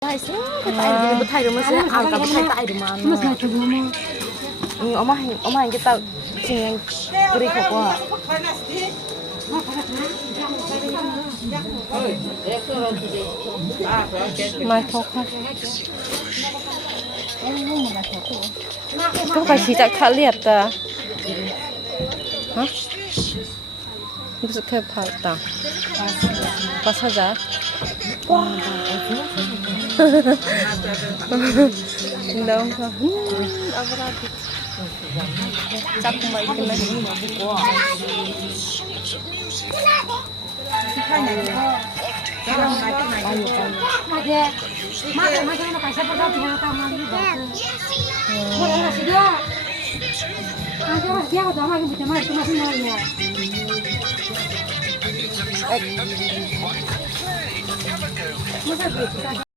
Guys, cái tay này bữa thay rồi mà sẽ ăn cả bữa tay rồi mà. Oma hành cái tao chỉnh anh cười khổ quá. Mai thóc ha. Không phải chỉ chắc thả liệt à? Hả? 무슨 개 봤다. 사자. 와. 너무 아브라비. 짝꿍 막 있겠네.